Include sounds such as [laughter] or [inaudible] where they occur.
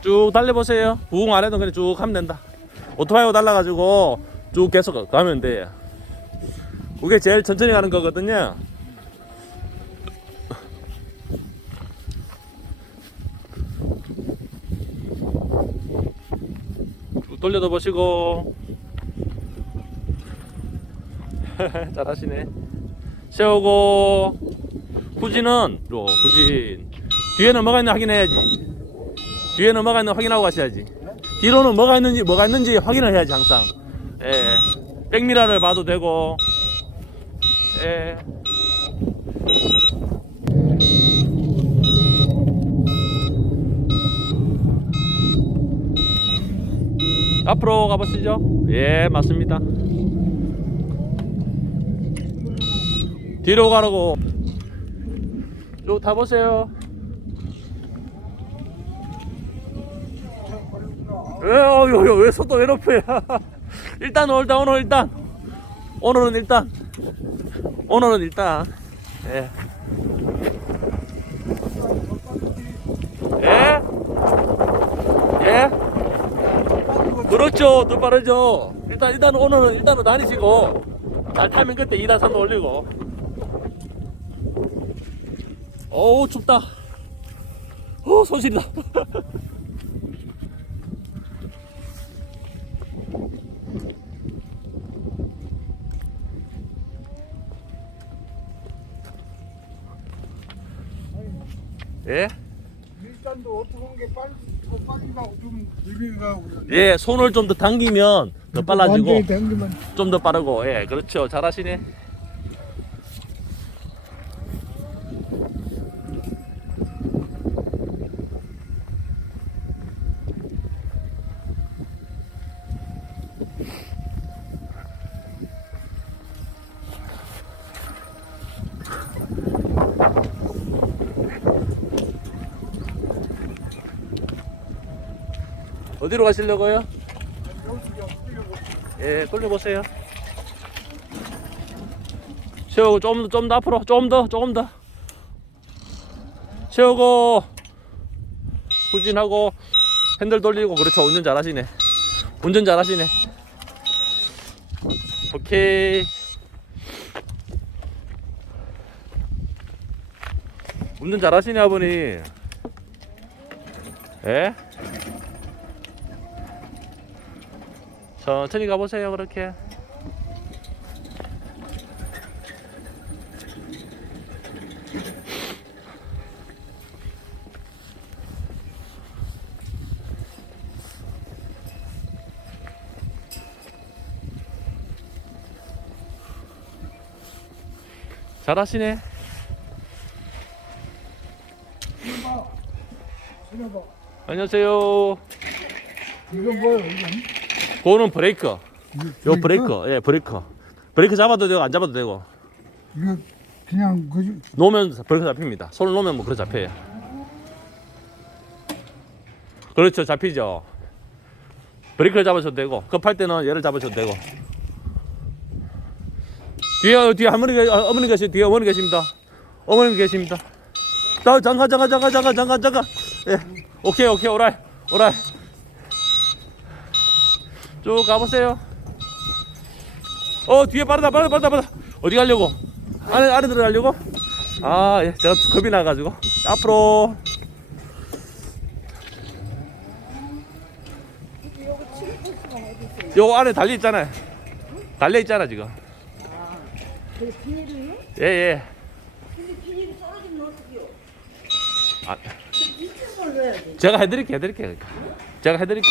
쭉 달려보세요. 부응 안 해도 그냥 쭉 하면 된다. 오토바이로 달라가지고 쭉 계속 가면 돼. 그게 제일 천천히 가는 거거든요. 쭉 돌려도 보시고. [laughs] 잘하시네. 세우고 후진은 요 후진 뒤에는 뭐가 있나 확인해야지. 뒤에는 뭐가 있나 확인하고 가셔야지. 뒤로는 뭐가 있는지 뭐가 있는지 확인을 해야지 항상. 예. 백미러를 봐도 되고. 예. 앞으로 가보시죠. 예, 맞습니다. 뒤로 가라고. 쭉 타보세요. 왜, 어휴, 왜 속도 왜 높여? [laughs] 일단 오늘 오늘 일단 오늘은 일단 오늘은 일단 예. 예? 예? 그렇죠. 더 빠르죠. 일단 일단 오늘은 일단은 다니시고 잘 타면 그때 2단 3도 올리고. 어우 춥다. 어 손실이다. [laughs] 예? 일단도 어떻게 하는 게 빨리 더 빨리 가고 좀 느리게 가고 그러네. 예, 손을 좀 더 당기면 더 빨라지고 완전히 당기면 좀 더 빠르고 예, 그렇죠. 잘하시네. 어디로 가시려고요? 예, 돌려보세요. 세우고 조금 더, 좀 더 앞으로, 조금 더, 조금 더. 세우고 후진하고 핸들 돌리고 그렇죠. 운전 잘하시네. 운전 잘하시네. 오케이. 운전 잘하시네 아버니. 예? 천천히 가보세요 그렇게 잘하시네. 안녕하세요 이건 뭐예요? 이건? 그거는 브레이크 요 브레이크 예 브레이크 브레이크 잡아도 되고 안 잡아도 되고 이거 그냥 그 놓으면 브레이크 잡힙니다. 손을 놓으면 뭐 그래 잡혀요. 그렇죠, 잡히죠. 브레이크를 잡으셔도 되고 급할 때는 얘를 잡으셔도 되고. 뒤에 뒤에 할머니 계- 어, 어머니 계시 뒤에 어머니 계십니다. 어머니 계십니다. 자, 잠깐 잠깐 잠깐 잠깐 잠깐 잠깐. 예, 오케이 오케이 오라이 오라이. 쭉 가보세요. 어 뒤에 빠르다 빠르다 빠르다 빠르다. 어디 가려고? 안에 안에 들어가려고? 아, 예, 제가 겁이 나가지고 앞으로. 요 안에 달려 있잖아요. 달려 있잖아 지금. 그 비닐을요? 예 예. 아. 제가 해드릴게 해드릴게 그러니까. 제가 해드릴게.